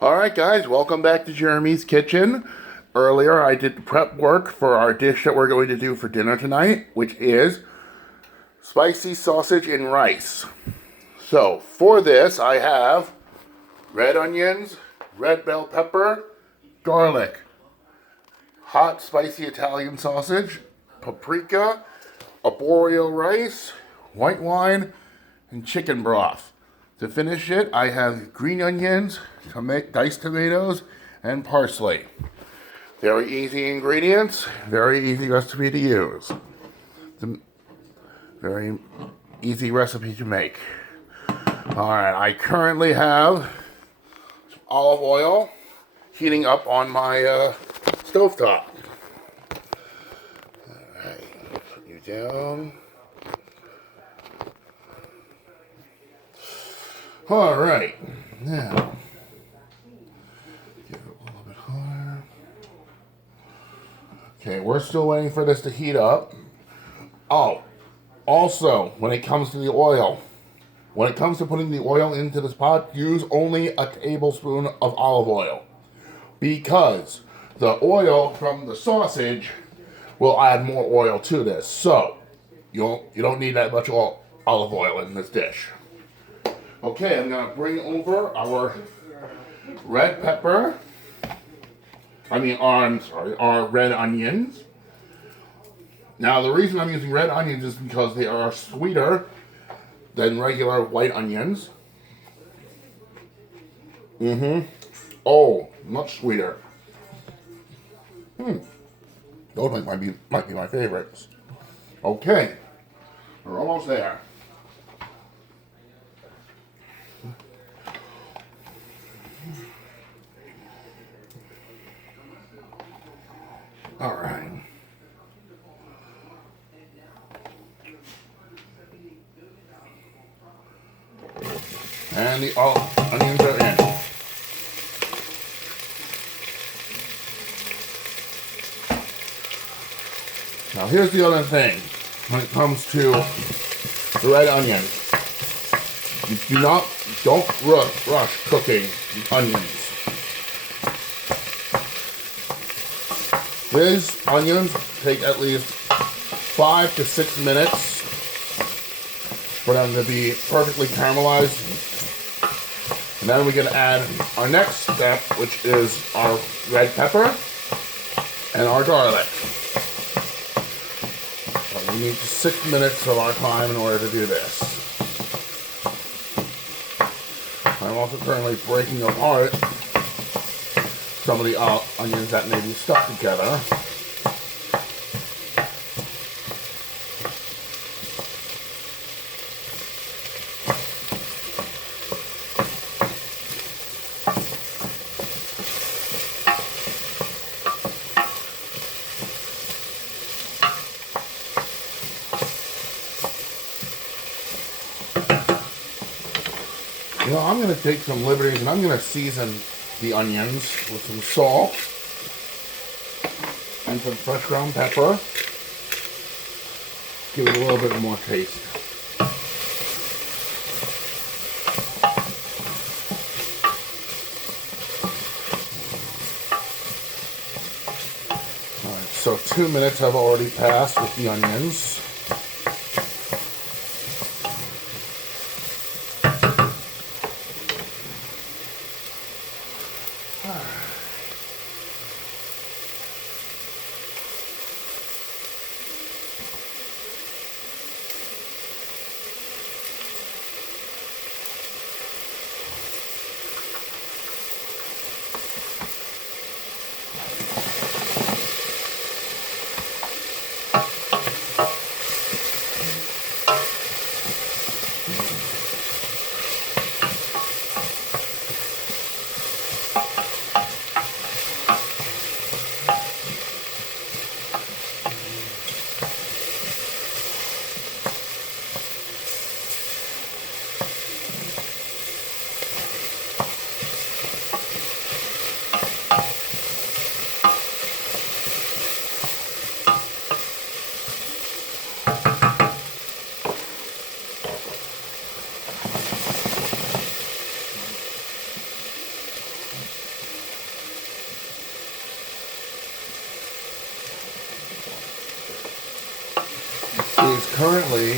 Alright guys, welcome back to Jeremy's Kitchen. Earlier I did prep work for our dish that we're going to do for dinner tonight, which is spicy sausage and rice. So, for this I have red onions, red bell pepper, garlic, hot spicy Italian sausage, paprika, arborio rice, white wine, and chicken broth. To finish it, I have green onions, diced tomatoes, and parsley. Very easy ingredients, very easy recipe to use. It's a very easy recipe to make. Alright, I currently have some olive oil heating up on my stovetop. Alright, put you down. Alright, now, give it a little bit higher. Okay, we're still waiting for this to heat up. Oh, also, when it comes to the oil, when it comes to putting the oil into this pot, use only a tablespoon of olive oil. Because the oil from the sausage will add more oil to this. So, you don't need that much olive oil in this dish. Okay, I'm going to bring over our red pepper. Our red onions. Now, the reason I'm using red onions is because they are sweeter than regular white onions. Oh, much sweeter. Those might be my favorites. Okay, we're almost there. All right. And the onions are in. Now here's the other thing. When it comes to the red onions, don't rush cooking the onions. These onions take at least 5 to 6 minutes for them to be perfectly caramelized. And then we can add our next step, which is our red pepper and our garlic. So we need 6 minutes of our time in order to do this. I'm also currently breaking apart some of the onions that may be stuck together. You know, I'm going to take some liberties and I'm going to season the onions with some salt and some fresh ground pepper. Give it a little bit more taste. Alright, so 2 minutes have already passed with the onions. currently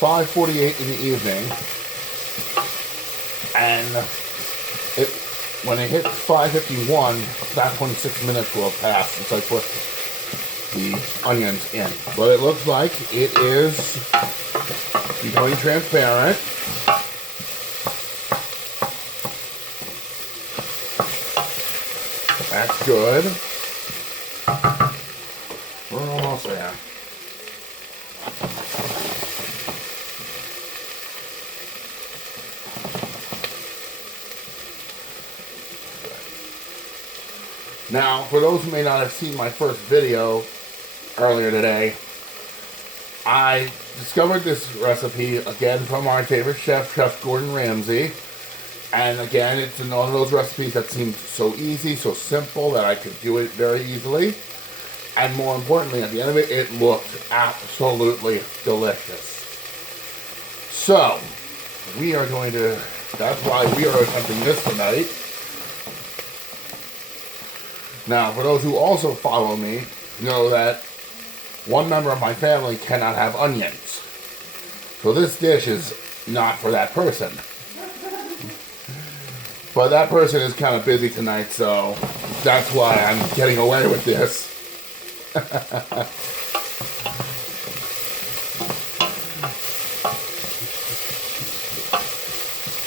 5:48 in the evening, and when it hits 5:51, that's when 6 minutes will have passed since I put the onions in. But it looks like it is becoming transparent. That's good. We're almost there. Now, for those who may not have seen my first video earlier today, I discovered this recipe again from our favorite chef, Chef Gordon Ramsay. And again, it's one of those recipes that seemed so easy, so simple that I could do it very easily. And more importantly, at the end of it, it looked absolutely delicious. So, that's why we are attempting this tonight. Now, for those who also follow me, know that one member of my family cannot have onions. So this dish is not for that person. But that person is kind of busy tonight, so that's why I'm getting away with this.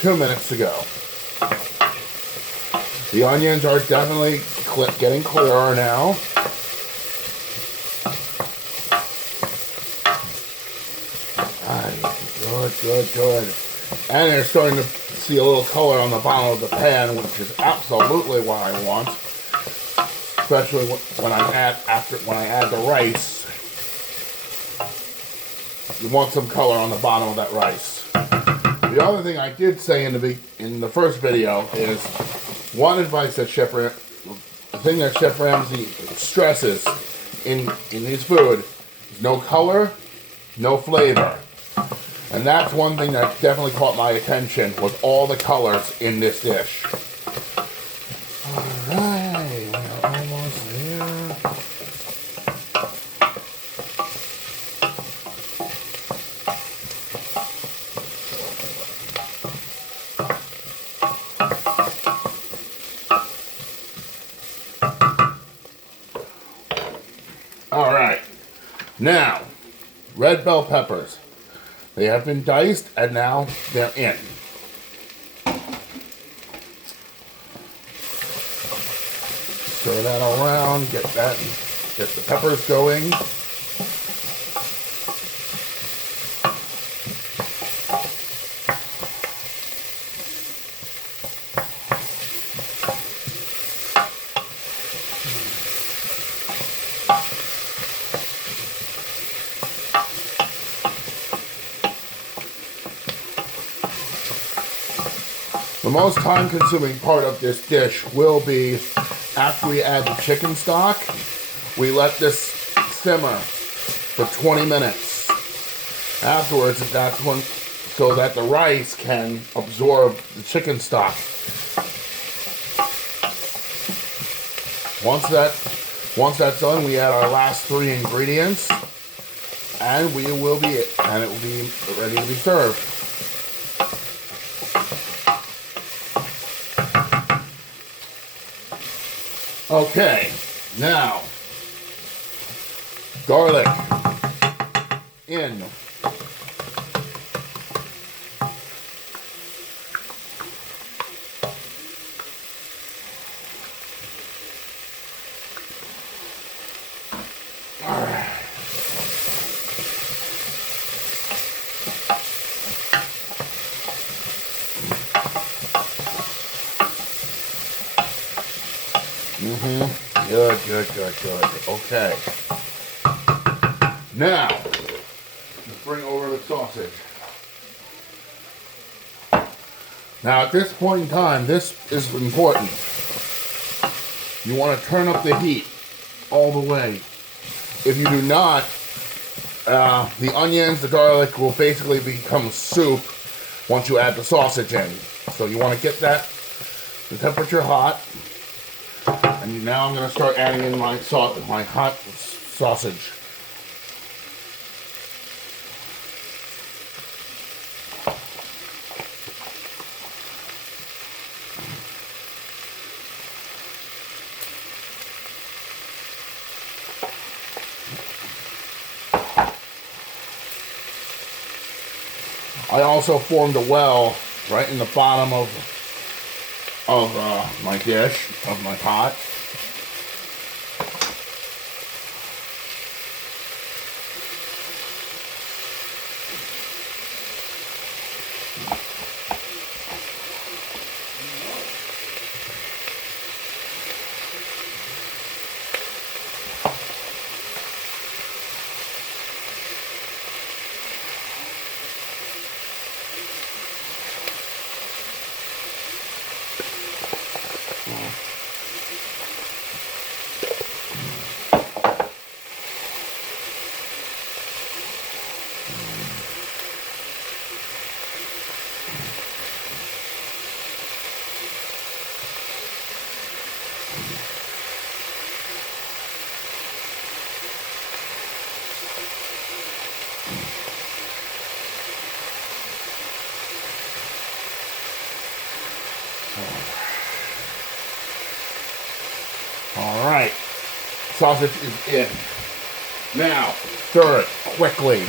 2 minutes to go. The onions are definitely getting clearer now. Good. And they're starting to see a little color on the bottom of the pan, which is absolutely what I want. Especially when I add the rice. You want some color on the bottom of that rice. The other thing I did say in the first video is one advice that the thing that Chef Ramsay stresses in his food is no color, no flavor. And that's one thing that definitely caught my attention, was all the colors in this dish. Alright, we're almost there. Alright, now, red bell peppers. They have been diced and now they're in. Stir that around, get the peppers going. The most time-consuming part of this dish will be after we add the chicken stock. We let this simmer for 20 minutes. Afterwards, that's when, so that the rice can absorb the chicken stock. Once that's done, we add our last 3 ingredients, and it will be ready to be served. Okay, now, garlic in. All right. Good. Okay. Now, let's bring over the sausage. Now, at this point in time, this is important. You want to turn up the heat all the way. If you do not, the onions, the garlic will basically become soup once you add the sausage in. So you want to get the temperature hot. And now I'm going to start adding in my hot sausage. I also formed a well right in the bottom of my dish, of my pot. All right, sausage is in. Now, stir it quickly.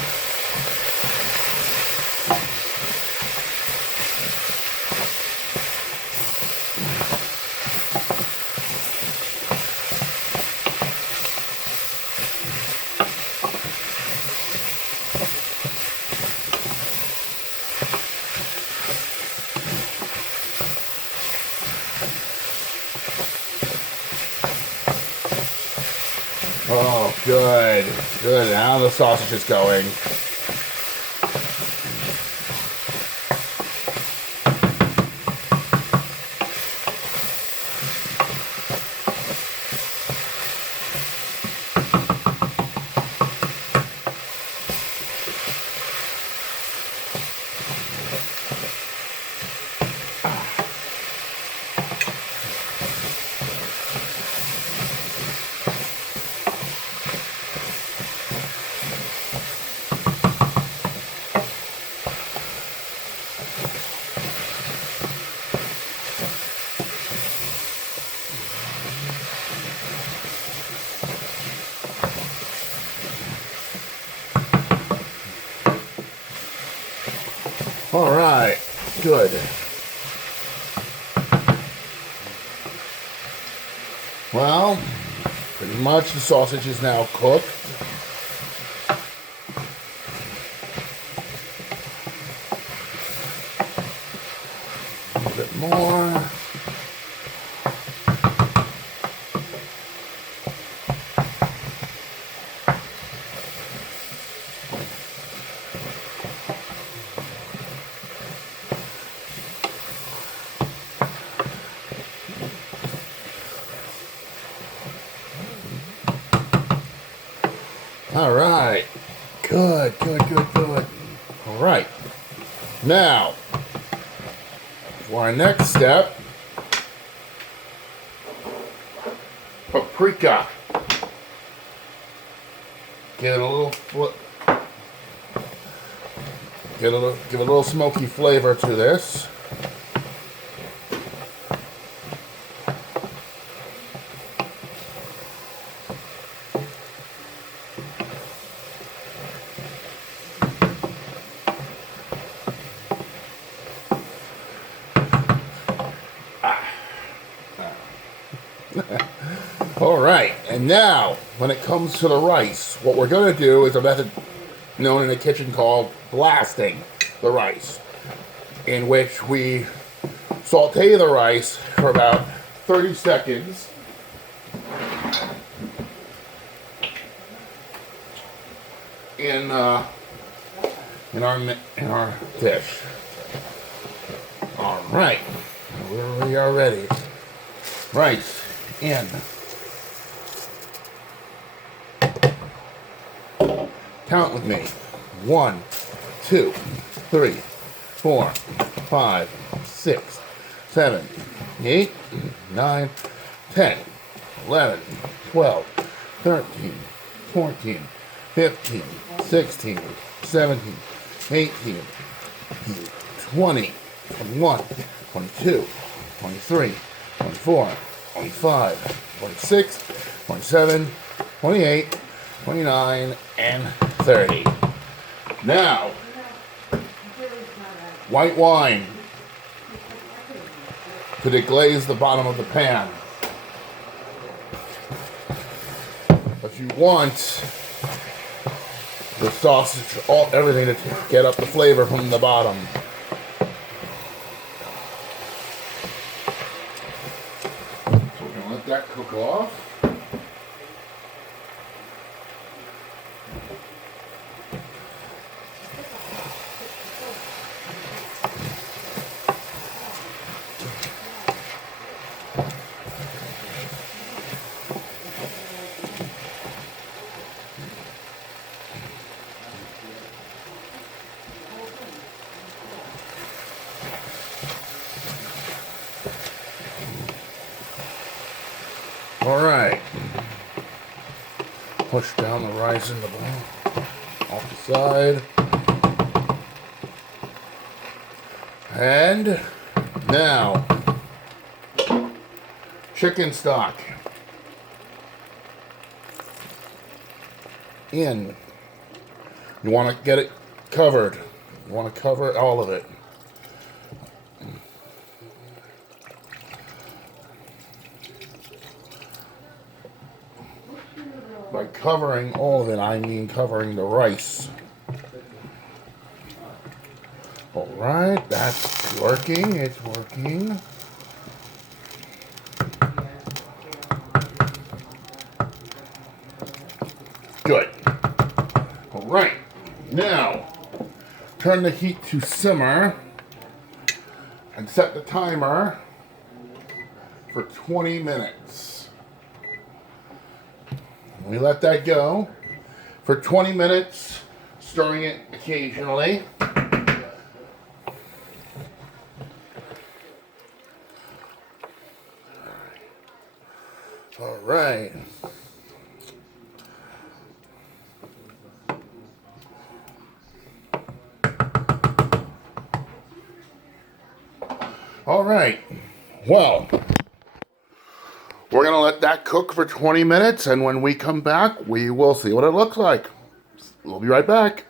Oh, good, good. Now the sausage is going. All right, good. Well, pretty much the sausage is now cooked. A little bit more. All right. Good, good, good, good. All right. Now, for our next step, paprika. Get a little give a little smoky flavor to this. All right, and now when it comes to the rice, what we're going to do is a method known in the kitchen called blasting the rice, in which we saute the rice for about 30 seconds in our dish. All right, we are ready. Rice in. Count with me. 1, 2, 3, 4, 5, 6, 7, 8, 9, 10, 11, 12, 13, 14, 15, 16, 17, 18, 20, 21, 22, 23, 24, 25, 26, 27, 28, 29, and 30. Now, white wine to deglaze the bottom of the pan. But you want the sausage, everything to get up the flavor from the bottom. So we're going to let that cook off. All right. Push down the rice in the bowl off the side. And now, chicken stock in. You want to get it covered. You want to cover all of it. By covering all of it, I mean covering the rice. All right, that's working. It's working. Good. All right, now turn the heat to simmer and set the timer for 20 minutes. We let that go for 20 minutes, stirring it occasionally. All right. All right. Well, we're going to let that cook for 20 minutes, and when we come back, we will see what it looks like. We'll be right back.